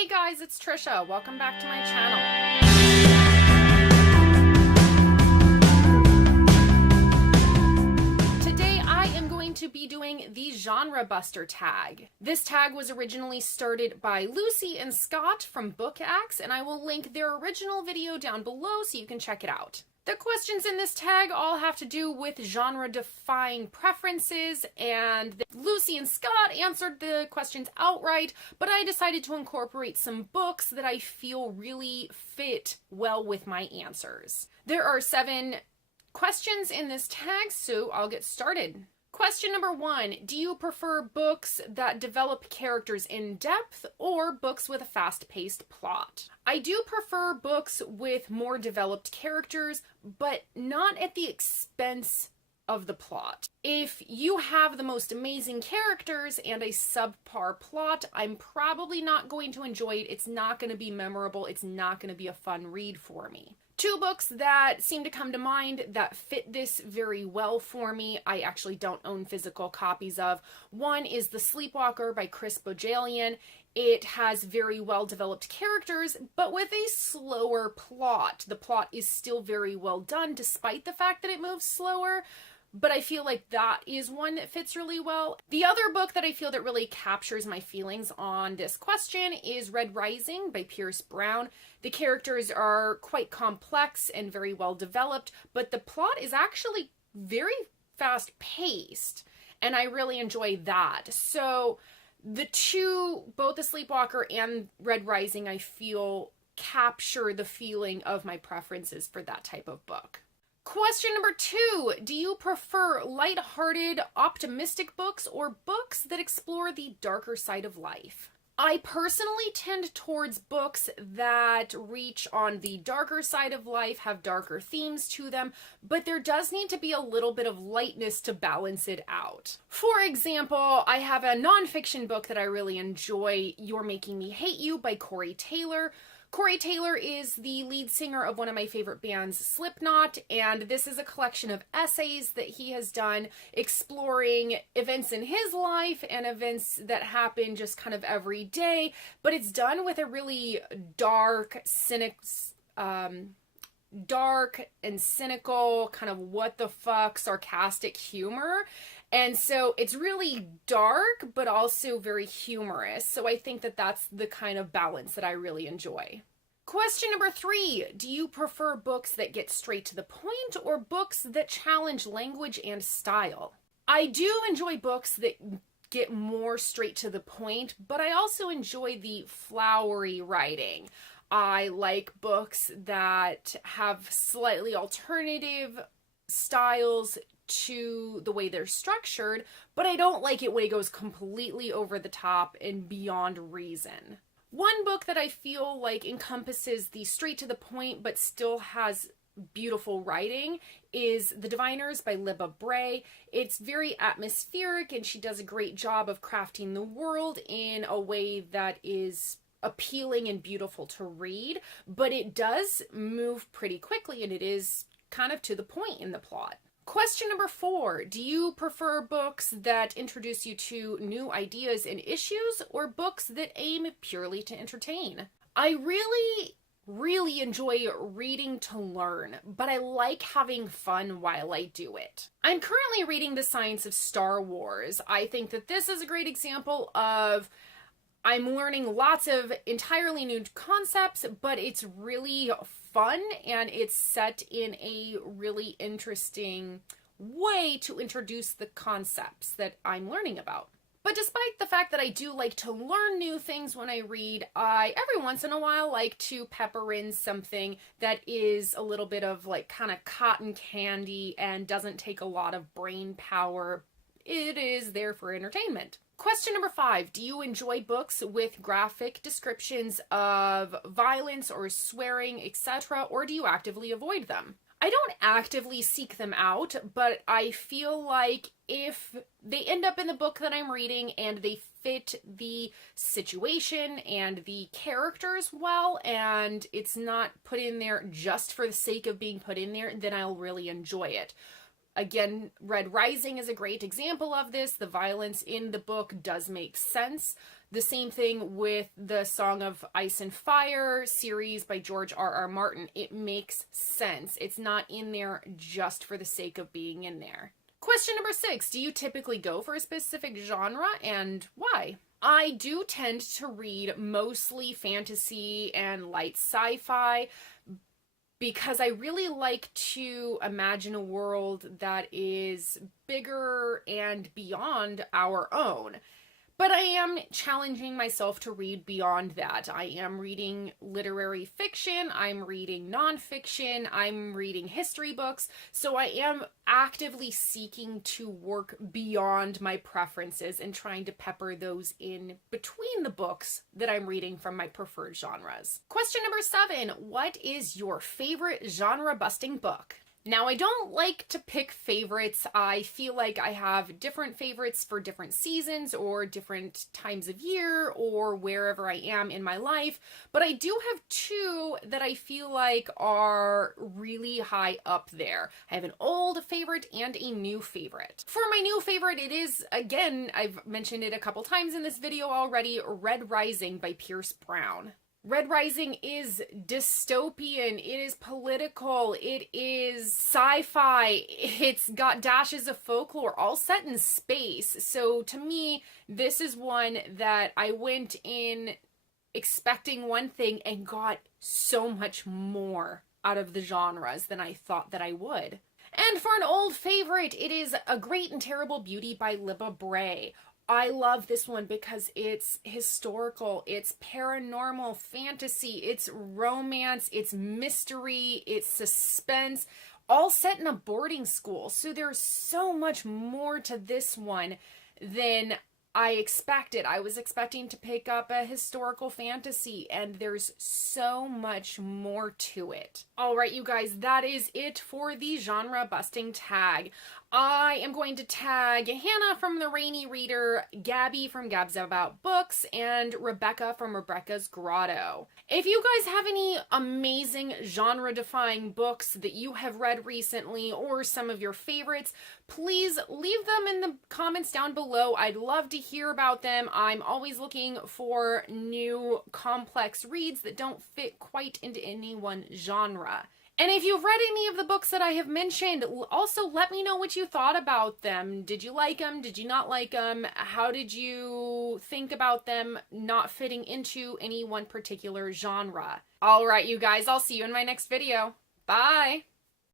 Hey guys, it's Trisha. Welcome back to my channel. Today I am going to be doing the Genre Buster tag. This tag was originally started by Lucy and Scott from BookAxe, and I will link their original video down below so you can check it out. The questions in this tag all have to do with genre-defying preferences, and Lucy and Scott answered the questions outright, but I decided to incorporate some books that I feel really fit well with my answers. There are 7 questions in this tag, so I'll get started. Question number 1, do you prefer books that develop characters in depth or books with a fast-paced plot? I do prefer books with more developed characters, but not at the expense of the plot. If you have the most amazing characters and a subpar plot, I'm probably not going to enjoy it. It's not going to be memorable. It's not going to be a fun read for me. 2 books that seem to come to mind that fit this very well for me, I actually don't own physical copies of. One is The Sleepwalker by Chris Bojalian. It has very well developed characters, but with a slower plot. The plot is still very well done despite the fact that it moves slower, but I feel like that is one that fits really well. The other book that I feel that really captures my feelings on this question is Red Rising by Pierce Brown. The characters are quite complex and very well developed, but the plot is actually very fast paced, and I really enjoy that. So the two, both The Sleepwalker and Red Rising, I feel capture the feeling of my preferences for that type of book. Question number 2, do you prefer lighthearted, optimistic books or books that explore the darker side of life? I personally tend towards books that reach on the darker side of life, have darker themes to them, but there does need to be a little bit of lightness to balance it out. For example, I have a nonfiction book that I really enjoy, You're Making Me Hate You by Corey Taylor. Corey Taylor is the lead singer of one of my favorite bands, Slipknot, and this is a collection of essays that he has done exploring events in his life and events that happen just kind of every day, but it's done with a really dark and cynical, kind of what the fuck, sarcastic humor. And so it's really dark, but also very humorous. So I think that that's the kind of balance that I really enjoy. Question number 3, do you prefer books that get straight to the point or books that challenge language and style? I do enjoy books that get more straight to the point, but I also enjoy the flowery writing. I like books that have slightly alternative styles to the way they're structured, but I don't like it when it goes completely over the top and beyond reason. One book that I feel like encompasses the straight to the point but still has beautiful writing is The Diviners by Libba Bray. It's very atmospheric and she does a great job of crafting the world in a way that is appealing and beautiful to read, but it does move pretty quickly and it is kind of to the point in the plot. Question number 4, do you prefer books that introduce you to new ideas and issues or books that aim purely to entertain? I really enjoy reading to learn, but I like having fun while I do it. I'm currently reading The Science of Star Wars. I think that this is a great example of I'm learning lots of entirely new concepts, but it's really fun and it's set in a really interesting way to introduce the concepts that I'm learning about. But despite the fact that I do like to learn new things when I read, I every once in a while like to pepper in something that is a little bit of like kind of cotton candy and doesn't take a lot of brain power. It is there for entertainment. Question number 5, do you enjoy books with graphic descriptions of violence or swearing, etc., or do you actively avoid them? I don't actively seek them out, but I feel like if they end up in the book that I'm reading and they fit the situation and the characters well, and it's not put in there just for the sake of being put in there, then I'll really enjoy it. Again, Red Rising is a great example of this. The violence in the book does make sense. The same thing with the Song of Ice and Fire series by George R.R. Martin. It makes sense. It's not in there just for the sake of being in there. Question number 6. Do you typically go for a specific genre, and why? I do tend to read mostly fantasy and light sci-fi because I really like to imagine a world that is bigger and beyond our own. But I am challenging myself to read beyond that. I am reading literary fiction, I'm reading nonfiction, I'm reading history books, so I am actively seeking to work beyond my preferences and trying to pepper those in between the books that I'm reading from my preferred genres. Question number 7, what is your favorite genre-busting book? Now, I don't like to pick favorites. I feel like I have different favorites for different seasons or different times of year or wherever I am in my life, but I do have 2 that I feel like are really high up there. I have an old favorite and a new favorite. For my new favorite, it is, again, I've mentioned it a couple times in this video already, Red Rising by Pierce Brown. Red Rising is dystopian, it is political, it is sci-fi, it's got dashes of folklore, all set in space. So to me, this is one that I went in expecting one thing and got so much more out of the genres than I thought that I would. And for an old favorite, it is A Great and Terrible Beauty by Libba Bray. I love this one because it's historical, it's paranormal fantasy, it's romance, it's mystery, it's suspense, all set in a boarding school. So there's so much more to this one than I expected. I was expecting to pick up a historical fantasy, and there's so much more to it. All right, you guys, that is it for the genre busting tag. I am going to tag Hannah from The Rainy Reader, Gabby from Gabs About Books, and Rebecca from Rebecca's Grotto. If you guys have any amazing genre-defying books that you have read recently or some of your favorites, please leave them in the comments down below. I'd love to hear about them. I'm always looking for new complex reads that don't fit quite into any one genre. And if you've read any of the books that I have mentioned, also let me know what you thought about them. Did you like them? Did you not like them? How did you think about them not fitting into any one particular genre? All right, you guys, I'll see you in my next video. Bye!